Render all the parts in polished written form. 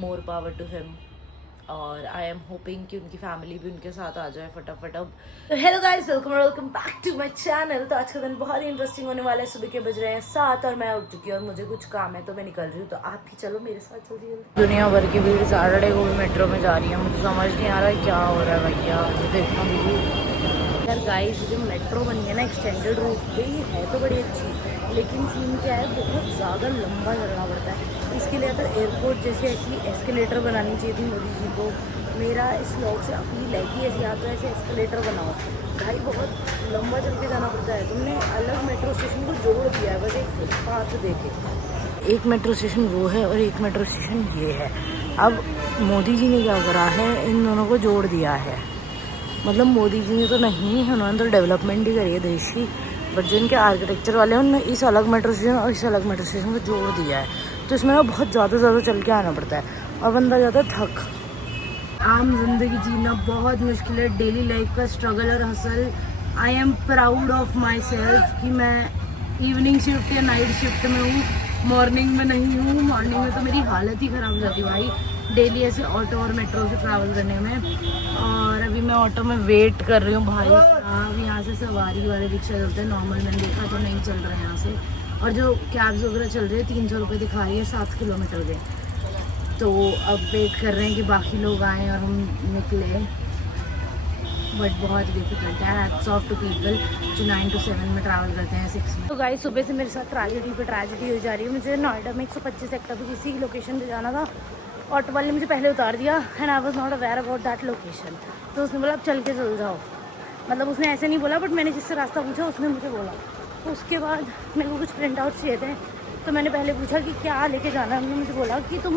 More power to him. और I am hoping कि उनकी फैमिली भी उनके साथ आ जाए फटाफट अब। तो hello guys, welcome back to my channel. तो आज का दिन बहुत ही इंटरेस्टिंग होने वाला है। सुबह के बज रहे हैं 7 और मैं उठ चुकी हूँ और मुझे कुछ काम है तो मैं निकल रही हूँ। तो आप भी चलो मेरे साथ जल्दी जल्दी। दुनिया भर की भीड़ सैटरडे को भी मेट्रो में जा रही है। मुझे समझ नहीं आ रहा है क्या हो रहा है भैया। ये देखना भी यार गाइस, जो मेट्रो बनी है ना एक्सटेंडेड रूट पे, ये है तो बड़ी अच्छी, लेकिन सीन क्या है, बहुत ज़्यादा लंबा चलना पड़ता है। इसके लिए तो एयरपोर्ट जैसे ऐसी एस्केलेटर बनानी चाहिए थी मोदी जी को। मेरा इस लोग से अपील है कि ऐसे या तो ऐसे एस्केलेटर बनाओ भाई, बहुत लंबा चल के जाना पड़ता है। तुमने अलग मेट्रो स्टेशन को जोड़ दिया है, बस एक पाथ देखे। एक मेट्रो स्टेशन वो है और एक मेट्रो स्टेशन ये है। अब मोदी जी ने क्या करा है, इन दोनों को जोड़ दिया है। मतलब मोदी जी ने तो नहीं, उन्होंने तो डेवलपमेंट ही करी है देश की, बट जो इनके आर्किटेक्चर वाले हैं उन्होंने इस अलग मेट्रो स्टेशन और इस अलग मेट्रो स्टेशन को जोड़ दिया है। तो इसमें ना बहुत ज़्यादा चल के आना पड़ता है और बंदा जाता है थक। आम जिंदगी जीना बहुत मुश्किल है, डेली लाइफ का स्ट्रगल और hustle. I am proud of my self कि मैं इवनिंग शिफ्ट या नाइट शिफ्ट में हूँ, मॉर्निंग में नहीं हूँ। मॉर्निंग में तो मेरी हालत ही ख़राब हो जाती है भाई, डेली ऐसे ऑटो और मेट्रो से ट्रैवल करने में। और अभी मैं ऑटो में वेट कर रही हूँ भाई साहब। यहाँ से सवारी वाले रिक्शा चलते हैं, नॉर्मल मैंने देखा तो नहीं चल रहे हैं यहाँ से। और जो कैब्स वगैरह चल रही है 300 रुपये दिखा रही है 7 किलोमीटर के। तो अब वेट कर रहे हैं कि बाकी लोग आएँ और हम निकले, बट बहुत डिफिकल्ट है। हैट्स ऑफ टू पीपल जो 9 to 7 में ट्रैवल करते हैं 6 में। तो गाइस, सुबह से मेरे साथ ट्रैजेडी पे ट्रैजेडी हो जा रही है। मुझे नोएडा में 125 सेक्टर पर किसी की लोकेशन पे जाना था। ऑटो वाले ने मुझे पहले उतार दिया and I was not aware about that location. तो उसने बोला अब चल के चल जाओ। मतलब उसने ऐसे नहीं बोला, बट मैंने जिससे रास्ता पूछा उसने मुझे बोला। तो उसके बाद मेरे को कुछ प्रिंट आउट चाहिए थे, तो मैंने पहले पूछा कि क्या लेके जाना है। उन्होंने मुझे बोला कि तुम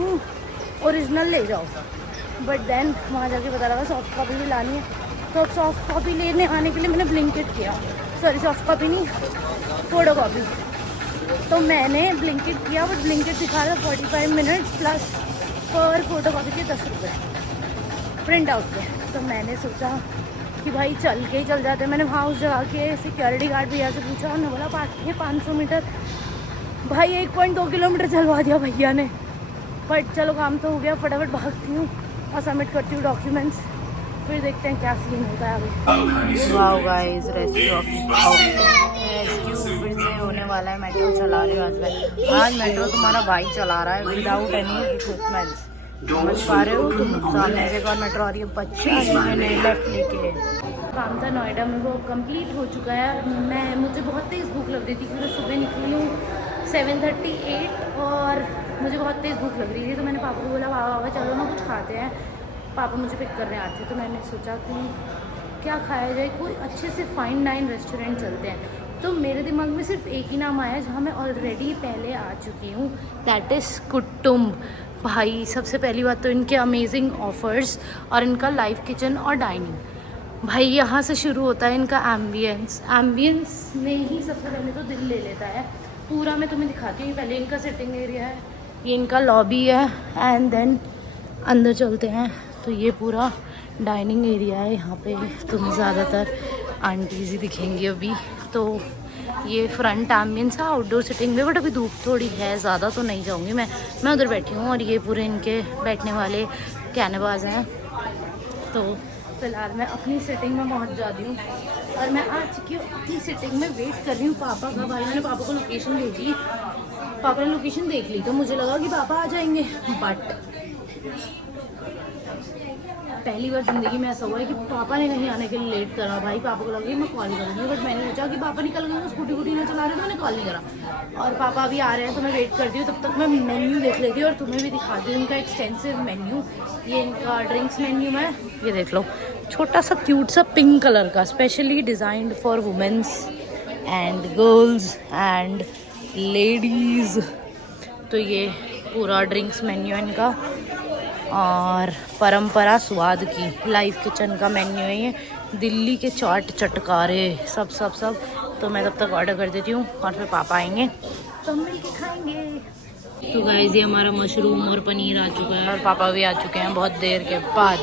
ओरिजिनल ले जाओ, बट देन वहाँ जाके पता लगा सॉफ्ट कॉपी भी लानी है। तो अब सॉफ्ट कॉपी लेने आने के लिए मैंने ब्लिंकिट किया, सॉरी सॉफ्ट कॉपी नहीं, फोटो कॉपी। तो मैंने ब्लिंकिट किया, बट ब्लिंकिट दिखा रहा 45 मिनट्स प्लस पर फोटो कॉपी के 10 रुपये प्रिंट आउट के। तो मैंने सोचा कि भाई चल के ही चल जाते। मैंने वहाँ उस जगह के सिक्योरिटी गार्ड भैया से पूछा, उन्होंने बोला बाकी है 500 मीटर। भाई 1.2 किलोमीटर चलवा दिया भैया ने। बट चलो काम तो हो गया, फटाफट भागती हूँ और सबमिट करती हूँ डॉक्यूमेंट्स, फिर देखते हैं क्या सीन होता है अभी। वाओ गाइस, रेस्क्यू फिर से होने वाला है। मेट्रो चला रही हूँ आज मेट्रो तुम्हारा भाई चला रहा है विदाउट एनी इक्विपमेंट्स। समझ पा रहे हो तुम? सामने से एक और मेट्रो आ रही है, बच्चा मैंने लेफ्ट लेके। काम था नोएडा में, वो कंप्लीट हो चुका है। मुझे बहुत तेज़ भूख लग रही थी क्योंकि सुबह निकली हूँ 7:38 और मुझे बहुत तेज़ भूख लग रही थी। तो मैंने पापा को बोला पापा चलो ना कुछ खाते हैं। पापा मुझे पिक करने आए थे, तो मैंने सोचा कि क्या खाया जाए, कोई अच्छे से फाइन डाइन रेस्टोरेंट चलते हैं। तो मेरे दिमाग में सिर्फ एक ही नाम आया जहाँ मैं ऑलरेडी पहले आ चुकी हूँ, दैट इज़ कुटुम्ब। भाई सबसे पहली बात तो इनके अमेजिंग ऑफर्स और इनका लाइव किचन और डाइनिंग। भाई यहाँ से शुरू होता है इनका एम्बियंस में ही सबसे पहले तो दिल ले लेता है। पूरा मैं तुम्हें दिखाती हूँ। पहले इनका सिटिंग एरिया है, ये इनका लॉबी है, एंड देन अंदर चलते हैं तो ये पूरा डाइनिंग एरिया है। यहाँ पे तुम्हें ज़्यादातर आंटीज़ ही दिखेंगी अभी। तो ये फ्रंट एम्बियंस है आउटडोर सिटिंग में, बट अभी धूप थोड़ी है, ज़्यादा तो नहीं जाऊँगी मैं उधर बैठी हूँ। और ये पूरे इनके बैठने वाले कैनवास हैं। तो फिलहाल मैं अपनी सिटिंग में पहुँच जाती हूँ और मैं आ चुकी हूँ अपनी सिटिंग में। वेट कर रही हूँ पापा का। भाई मैंने पापा को लोकेशन भेजी, पापा ने लोकेशन देख ली, तो मुझे लगा कि पापा आ जाएंगे, बट पहली बार ज़िंदगी में ऐसा हुआ है कि पापा ने कहीं आने के लिए लेट करा। भाई पापा को लगा कि मैं कॉल करूँगी, बट मैंने सोचा कि पापा निकल गए, स्कूटी वूटी ना चला रहे तो मैंने कॉल नहीं करा। और पापा अभी आ रहे हैं तो मैं वेट करती हूँ, तब तक मैं मेन्यू देख लेती हूँ और तुम्हें भी दिखाती हूँ इनका एक्सटेंसिव मेन्यू। ये इनका ड्रिंक्स मेन्यू है, ये देख लो, छोटा सा क्यूट सा पिंक कलर का, specially designed for women's and girls and ladies. तो ये पूरा ड्रिंक्स मेन्यू है इनका। और परंपरा स्वाद की लाइव किचन का मेन्यू है ये। दिल्ली के चाट चटकारे सब। तो मैं तब तक ऑर्डर कर देती हूँ और फिर पापा आएंगे तो हम मिल के खाएंगे। तो गाइस ये हमारा मशरूम और पनीर आ चुका है और पापा भी आ चुके हैं बहुत देर के बाद।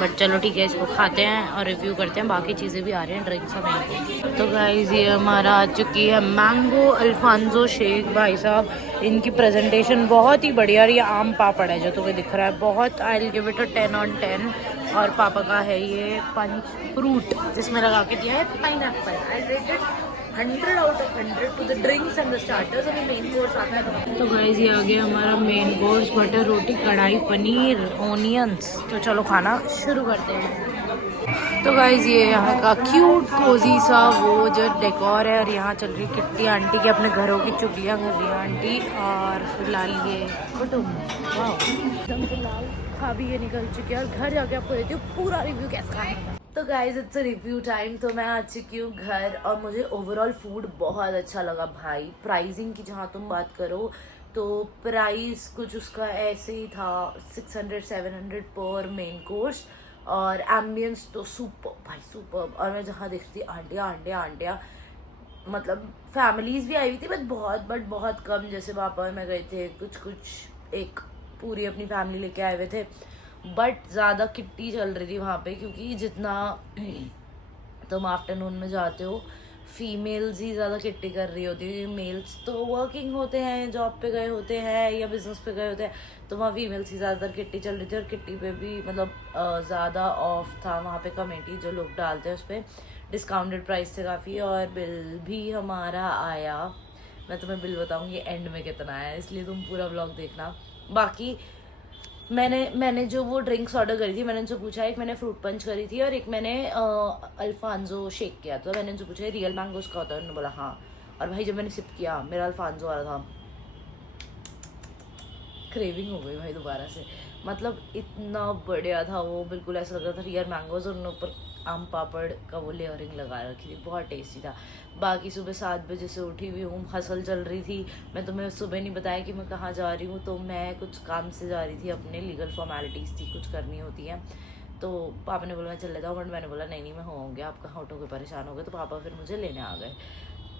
बट चलो ठीक है, इसको खाते हैं और रिव्यू करते हैं। बाकी चीज़ें भी आ रही हैं, ड्रिंक्स हमें। तो गाइस ये हमारा आ चुकी है मैंगो अल्फांसो शेक। भाई साहब इनकी प्रेजेंटेशन बहुत ही बढ़िया। और ये आम पापड़ है जो तुम्हें दिख रहा है, बहुत। I will give it a 10 on 10। और पापा का है ये पंच फ्रूट जिसमें लगा के दिया है pineapple. I rate it 100 out of 100 to the drinks and the starters। अभी मेन कोर्स आता है। तो गाइस ये आ गया हमारा मेन कोर्स, बटर रोटी, कढ़ाई पनीर, ऑनियंस। तो चलो खाना शुरू करते हैं। तो गाइस ये यहाँ का क्यूट कोजी सा वो जो डेकोर है, और यहाँ चल रही किट्टी आंटी के अपने घरों की चुगलियाँ कर रही है आंटी। और फिलहाल ये कुटुम्ब एकदम फिलहाल खा भी ये निकल चुकी है, और घर जाके आपको देती हूँ पूरा रिव्यू कैसा खाना था। तो guys it's a review time. तो मैं आ चुकी हूँ घर, और मुझे ओवरऑल फूड बहुत अच्छा लगा भाई। प्राइसिंग की जहाँ तुम बात करो तो प्राइस कुछ उसका ऐसे ही था, 600-700 पर मेन कोर्स। और एम्बियंस तो सुपर भाई सुपर। और मैं जहाँ देखती आंटियाँ आंटियाँ आंटियाँ, मतलब फैमिलीज भी आई हुई थी बट बहुत कम। जैसे पापा और मैं गए थे, कुछ एक पूरी अपनी फैमिली लेके आए हुए थे। बट ज़्यादा किट्टी चल रही थी वहाँ पे, क्योंकि जितना तुम आफ्टरनून में जाते हो फीमेल्स ही ज़्यादा किट्टी कर रही होती है। मेल्स तो वर्किंग होते हैं, जॉब पे गए होते हैं या बिजनेस पे गए होते हैं, तो वहाँ फीमेल्स ही ज़्यादातर किट्टी चल रही थी। और किट्टी पे भी मतलब ज़्यादा ऑफ था वहाँ पे, कमेटी जो लोग डालते हैं उस पर डिस्काउंटेड प्राइस थे काफ़ी। और बिल भी हमारा आया, मैं तुम्हें बिल बताऊँगी एंड में कितना आया, इसलिए तुम पूरा व्लॉग देखना। बाकी मैंने जो वो ड्रिंक्स ऑर्डर करी थी, मैंने उनसे पूछा, एक मैंने फ्रूट पंच करी थी और एक मैंने अल्फांसो शेक किया। तो मैंने उनसे पूछा रियल मैंगोस का होता है, उन्होंने बोला हाँ। और भाई जब मैंने सिप किया, मेरा अल्फांसो आ रहा था, क्रेविंग हो गई भाई दोबारा से। मतलब इतना बढ़िया था वो, बिल्कुल ऐसा लग रहा था रियल मैंगोज, और उन्होंने ऊपर आम पापड़ का वो लेयरिंग लगा रखी थी, बहुत टेस्टी था। बाकी सुबह 7 बजे से उठी हुई हूँ, हसल चल रही थी। मैं तुम्हें सुबह नहीं बताया कि मैं कहाँ जा रही हूँ, तो मैं कुछ काम से जा रही थी, अपने लीगल फॉर्मेलिटीज़ थी, कुछ करनी होती है। तो पापा ने बोला मैं चल लेता हूँ, बट मैंने बोला नहीं मैं होंगे, आप कहाँ उठोगे, परेशान हो गए। तो पापा फिर मुझे लेने आ गए।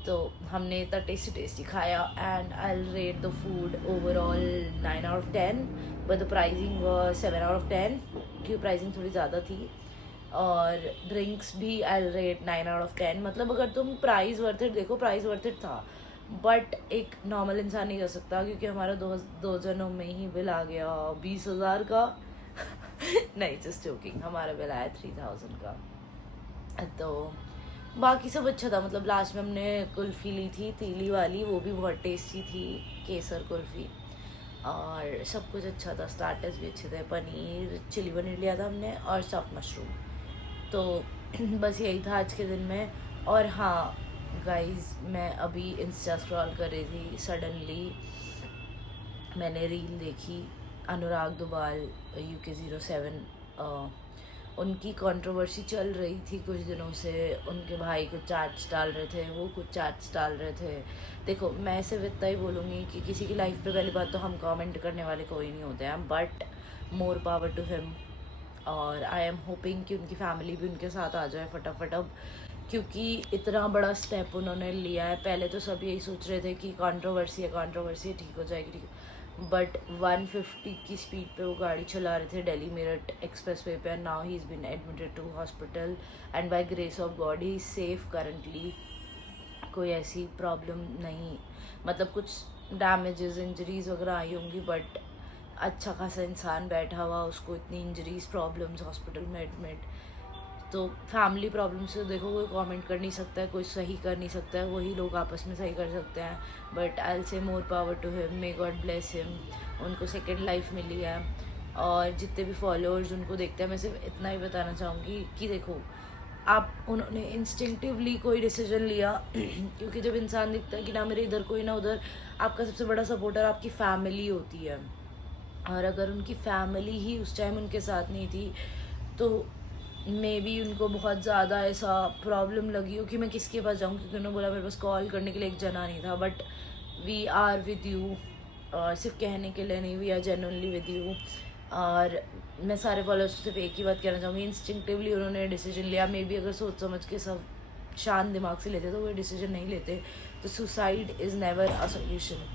तो हमने इतना टेस्टी खाया, and I will rate the food overall 9 out of 10, but the pricing 7 out of 10, क्योंकि प्राइसिंग थोड़ी ज़्यादा थी। और ड्रिंक्स भी I will rate 9 out of 10। मतलब अगर तुम प्राइस वर्थ इट देखो, प्राइस वर्थ इट था, बट एक नॉर्मल इंसान नहीं कर सकता, क्योंकि हमारा दो जनों में ही बिल आ गया 20,000 का। नहीं जस्ट जोकिंग, हमारा बिल आया 3,000 का। तो बाकी सब अच्छा था। मतलब लास्ट में हमने कुल्फ़ी ली थी तीली वाली, वो भी बहुत टेस्टी थी, केसर कुल्फ़ी। और सब कुछ अच्छा था, स्टार्टर्स भी अच्छे थे, पनीर चिली पनीर लिया था हमने, और सॉफ्ट मशरूम। तो बस यही था आज के दिन में। और हाँ गाइस, मैं अभी इंस्टा स्क्रॉल कर रही थी, सडनली मैंने रील देखी अनुराग दुबाल UK07। उनकी कंट्रोवर्सी चल रही थी कुछ दिनों से, उनके भाई कुछ चैट्स डाल रहे थे, वो कुछ चैट्स डाल रहे थे। देखो मैं सिर्फ इतना ही बोलूँगी कि किसी की लाइफ पे पहली बात तो हम कमेंट करने वाले कोई नहीं होते हैं, but more power to him. और आई एम होपिंग कि उनकी फैमिली भी उनके साथ आ जाए फटाफट अब, क्योंकि इतना बड़ा स्टेप उन्होंने लिया है। पहले तो सब यही सोच रहे थे कि कंट्रोवर्सी है ठीक हो जाएगी, ठीक, बट 150 की स्पीड पे वो गाड़ी चला रहे थे दिल्ली मेरठ एक्सप्रेस वे पे। Now he is been admitted to hospital, and by grace of God he is safe currently. कोई ऐसी प्रॉब्लम नहीं, मतलब कुछ डैमेजेस इंजरीज वगैरह आई होंगी, बट अच्छा खासा इंसान बैठा हुआ, उसको इतनी इंजरीज प्रॉब्लम्स, हॉस्पिटल में एडमिट। तो फैमिली प्रॉब्लम से देखो कोई कमेंट कर नहीं सकता है, कोई सही कर नहीं सकता है, वही लोग आपस में सही कर सकते हैं। But I will say more power to him, may God bless him. उनको सेकेंड लाइफ मिली है, और जितने भी फॉलोअर्स उनको देखते हैं, मैं सिर्फ इतना ही बताना चाहूँगी कि देखो उन्होंने इंस्टिंक्टिवली कोई डिसीजन लिया क्योंकि जब इंसान दिखता है कि ना मेरे इधर कोई ना उधर, आपका सबसे बड़ा सपोर्टर आपकी फैमिली होती है। और अगर उनकी फैमिली ही उस टाइम उनके साथ नहीं थी, तो मे बी उनको बहुत ज़्यादा ऐसा प्रॉब्लम लगी हो कि मैं किसके पास जाऊँ, क्योंकि उन्होंने बोला मेरे पास कॉल करने के लिए एक जना नहीं था। But we are with you, और सिर्फ कहने के लिए नहीं, we are genuinely with you. और मैं सारे फॉलोअर्स से सिर्फ एक ही बात कहना चाहूँगी, इंस्टिंक्टिवली उन्होंने डिसीजन लिया। मे बी अगर सोच समझ के सब शांत दिमाग से लेते तो वो डिसीजन नहीं लेते। तो suicide is never a solution.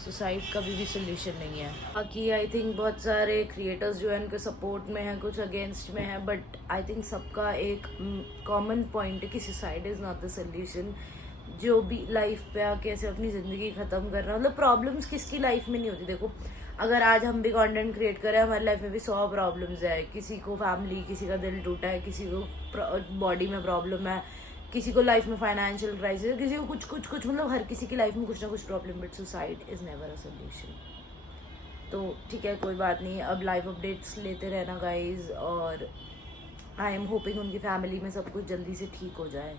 Suicide कभी भी सोल्यूशन नहीं है। बाकी आई थिंक बहुत सारे क्रिएटर्स जो है उनके सपोर्ट में हैं, कुछ अगेंस्ट में हैं, बट आई थिंक सबका एक कॉमन पॉइंट है कि suicide is not the solution. जो भी लाइफ पे आके ऐसे अपनी ज़िंदगी ख़त्म करना, मतलब प्रॉब्लम्स किसकी लाइफ में नहीं होती। देखो अगर आज हम भी कंटेंट क्रिएट कर रहे हैं, हमारी लाइफ में भी 100 प्रॉब्लम्स है। किसी को फैमिली, किसी का दिल टूटा है, किसी को बॉडी में प्रॉब्लम है, किसी को लाइफ में फाइनेंशियल क्राइसिस, किसी को कुछ मतलब हर किसी की लाइफ में कुछ ना कुछ problem, but suicide is never a solution. तो ठीक है, कोई बात नहीं, अब लाइव अपडेट्स लेते रहना गाइज, और आई एम होपिंग उनकी फैमिली में सब कुछ जल्दी से ठीक हो जाए।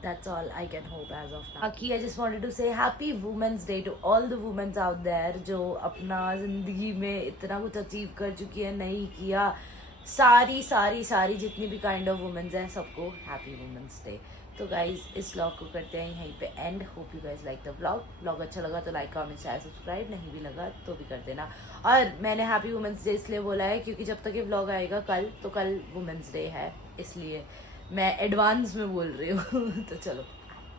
That's all I can hope as of now. बाकी I just wanted to say happy Women's Day to all the women out there जो अपना ज़िंदगी में इतना कुछ अचीव कर चुकी है, नहीं किया, सारी जितनी भी काइंड ऑफ वुमेन्स हैं सबको हैप्पी वुमेंस डे। तो गाइज इस व्लॉग को करते हैं यहीं पे and. Hope you guys like the vlog अच्छा लगा तो लाइक कमेंट शेयर सब्सक्राइब, नहीं भी लगा तो भी कर देना। और मैंने हैप्पी वुमेंस डे इसलिए बोला है क्योंकि जब तक ये व्लॉग आएगा कल, तो कल वुमेंस डे है, इसलिए मैं एडवांस में बोल रही हूँ। तो चलो।